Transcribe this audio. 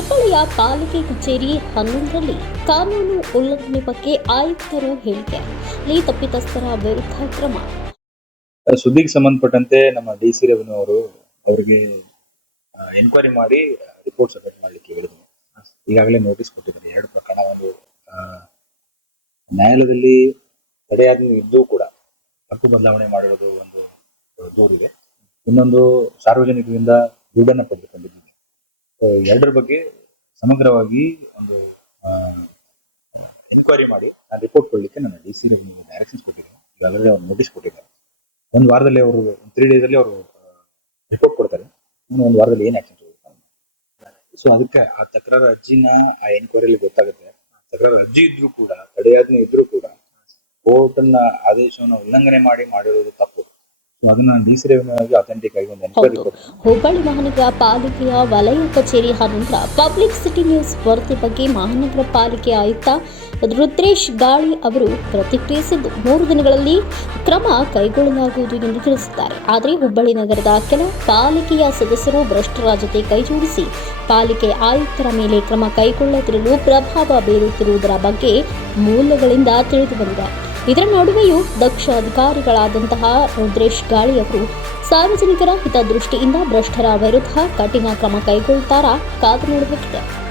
ಹುಬ್ಬಳ್ಳಿಯ ಪಾಲಿಕೆ ಕಚೇರಿ ಹನ್ನೊಂದರಲ್ಲಿ ಕಾನೂನು ಉಲ್ಲಂಘನೆ ಬಗ್ಗೆ ಆಯುಕ್ತರು ಹೇಳಿಕೆ. ಈ ತಪ್ಪಿತಸ್ಥರ ವಿರುದ್ಧ ಕ್ರಮ. ಸುದ್ದಿಗೆ ಸಂಬಂಧಪಟ್ಟಂತೆ ನಮ್ಮ ಡಿ ಸಿ ಅವರು ಅವರಿಗೆ ಎನ್ಕ್ವೈರಿ ಮಾಡಿ ರಿಪೋರ್ಟ್ ಸಬ್ಮಿಟ್ ಮಾಡಲಿಕ್ಕೆ ಹೇಳಿದ್ರು. ಈಗಾಗಲೇ ನೋಟಿಸ್ ಕೊಟ್ಟಿದ್ದಾರೆ. ಎರಡು ಪ್ರಕಾರ ಒಂದು ನ್ಯಾಯಾಲಯದಲ್ಲಿ ತಡೆಯಾಜ್ಞೆ ಇದ್ದೂ ಕೂಡ ಹಕ್ಕು ಬದಲಾವಣೆ ಮಾಡಿರೋದು ಒಂದು ದೂರಿದೆ. ಇನ್ನೊಂದು ಸಾರ್ವಜನಿಕರಿಂದ ದುಡ್ಡನ್ನು ಪಡೆದುಕೊಂಡಿದ್ದೀನಿ So, ಎರಡರ ಬಗ್ಗೆ ಸಮಗ್ರವಾಗಿ ಒಂದು ಎನ್ಕ್ವೈರಿ ಮಾಡಿ, ನಾನು ರಿಪೋರ್ಟ್ ಕೊಡ್ಲಿಕ್ಕೆ ನನ್ನ ಡಿ ಸಿ ರೆವೆನ್ಯೂ ಡೈರೆಕ್ಷನ್ಸ್ ಕೊಟ್ಟಿದ್ದೀನಿ. ಈಗಾಗಲೇ ಅವ್ರು ನೋಟಿಸ್ ಕೊಟ್ಟಿದ್ದಾರೆ. ಒಂದು ವಾರದಲ್ಲಿ ಅವರು ತ್ರೀ ಡೇಸಲ್ಲಿ ಅವರು ರಿಪೋರ್ಟ್ ಕೊಡ್ತಾರೆ. ಇನ್ನು ಒಂದು ವಾರದಲ್ಲಿ ಏನ್ ಆಕ್ಷನ್ ಸೊ ಅದಕ್ಕೆ ಆ ತಕರಾರು ಅರ್ಜಿನ ಆ ಎನ್ಕ್ವೈರಿಯಲ್ಲಿ ಗೊತ್ತಾಗುತ್ತೆ. ತಕರಾರು ಅರ್ಜಿ ಇದ್ರೂ ಕೂಡ, ತಡೆಯಾಜ್ಞೆ ಇದ್ರೂ ಕೂಡ ಕೋರ್ಟ್ನ ಆದೇಶವನ್ನು ಉಲ್ಲಂಘನೆ ಮಾಡಿ ಮಾಡಿರೋದು ತಪ್ಪು ಅದನ್ನ ಡಿ ಸಿ ಅಥೆಂಟಿಕ್ ಆಗಿ ಒಂದು ಎನ್ಕ್ವೈರಿ ಹುಬ್ಬಳ್ಳಿ ಮಹಾನಗರ ಪಾಲಿಕೆಯ ವಲಯ ಕಚೇರಿ ಹನ್ನೊಂದರ ಪಬ್ಲಿಕ್ ಸಿಟಿ ನ್ಯೂಸ್ ವರದಿ ಬಗ್ಗೆ ಮಹಾನಗರ ಪಾಲಿಕೆ ಆಯುಕ್ತ ರುದ್ರೇಶ್ ಗಾಳಿ ಅವರು ಪ್ರತಿಕ್ರಿಯಿಸಿದ್ದು ಮೂರು ದಿನಗಳಲ್ಲಿ ಕ್ರಮ ಕೈಗೊಳ್ಳಲಾಗುವುದು ಎಂದು ತಿಳಿಸಿದ್ದಾರೆ. ಆದರೆ ಹುಬ್ಬಳ್ಳಿ ನಗರದ ಕೆಲ ಪಾಲಿಕೆಯ ಸದಸ್ಯರು ಭ್ರಷ್ಟರ ಜೊತೆ ಕೈಜೋಡಿಸಿ ಪಾಲಿಕೆ ಆಯುಕ್ತರ ಮೇಲೆ ಕ್ರಮ ಕೈಗೊಳ್ಳದಿರಲು ಪ್ರಭಾವ ಬೀರುತ್ತಿರುವುದರ ಬಗ್ಗೆ ಮೂಲಗಳಿಂದ ತಿಳಿದು ಬಂದಿದೆ. ಇದರ ನಡುವೆಯೂ ದಕ್ಷ ಅಧಿಕಾರಿಗಳಾದಂತಹ ರುದ್ರೇಶ್ ಗಾಳಿಯವರು ಸಾರ್ವಜನಿಕರ ಹಿತದೃಷ್ಟಿಯಿಂದ ಭ್ರಷ್ಟರ ವಿರುದ್ಧ ಕಠಿಣ ಕ್ರಮ ಕೈಗೊಳ್ತಾರಾ ಕಾದು ನೋಡಬೇಕಿದೆ.